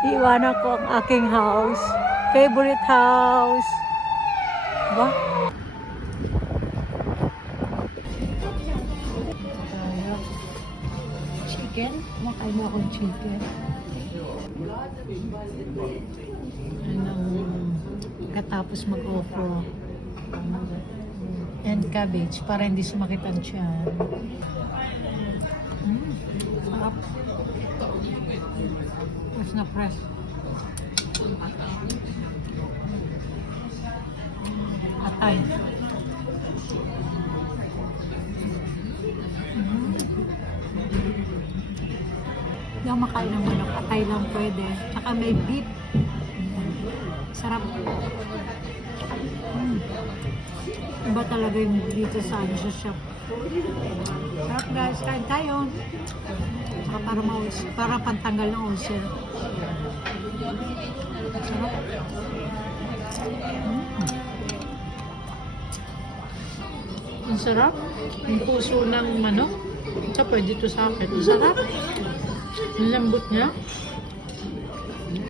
Iiwanan ko ang aking house. Favorite house. Ba? Chicken? Makain mo akong chicken. Katapos mag-ofro. And cabbage para hindi sumakit ang tiyan. Sarap. Fresh na fresh. Atay. Hindi ako makain ng manok. Atay lang pwede. Tsaka may beef. Sarap. Iba talaga yung dito sa shop. Sarap guys, kain tayo. Saka para pantanggal ng ulcer. Sarap. Ang sarap. Yung puso ng manok. Ito pwede ito sa akin. Ang sarap. Ang lambot niya.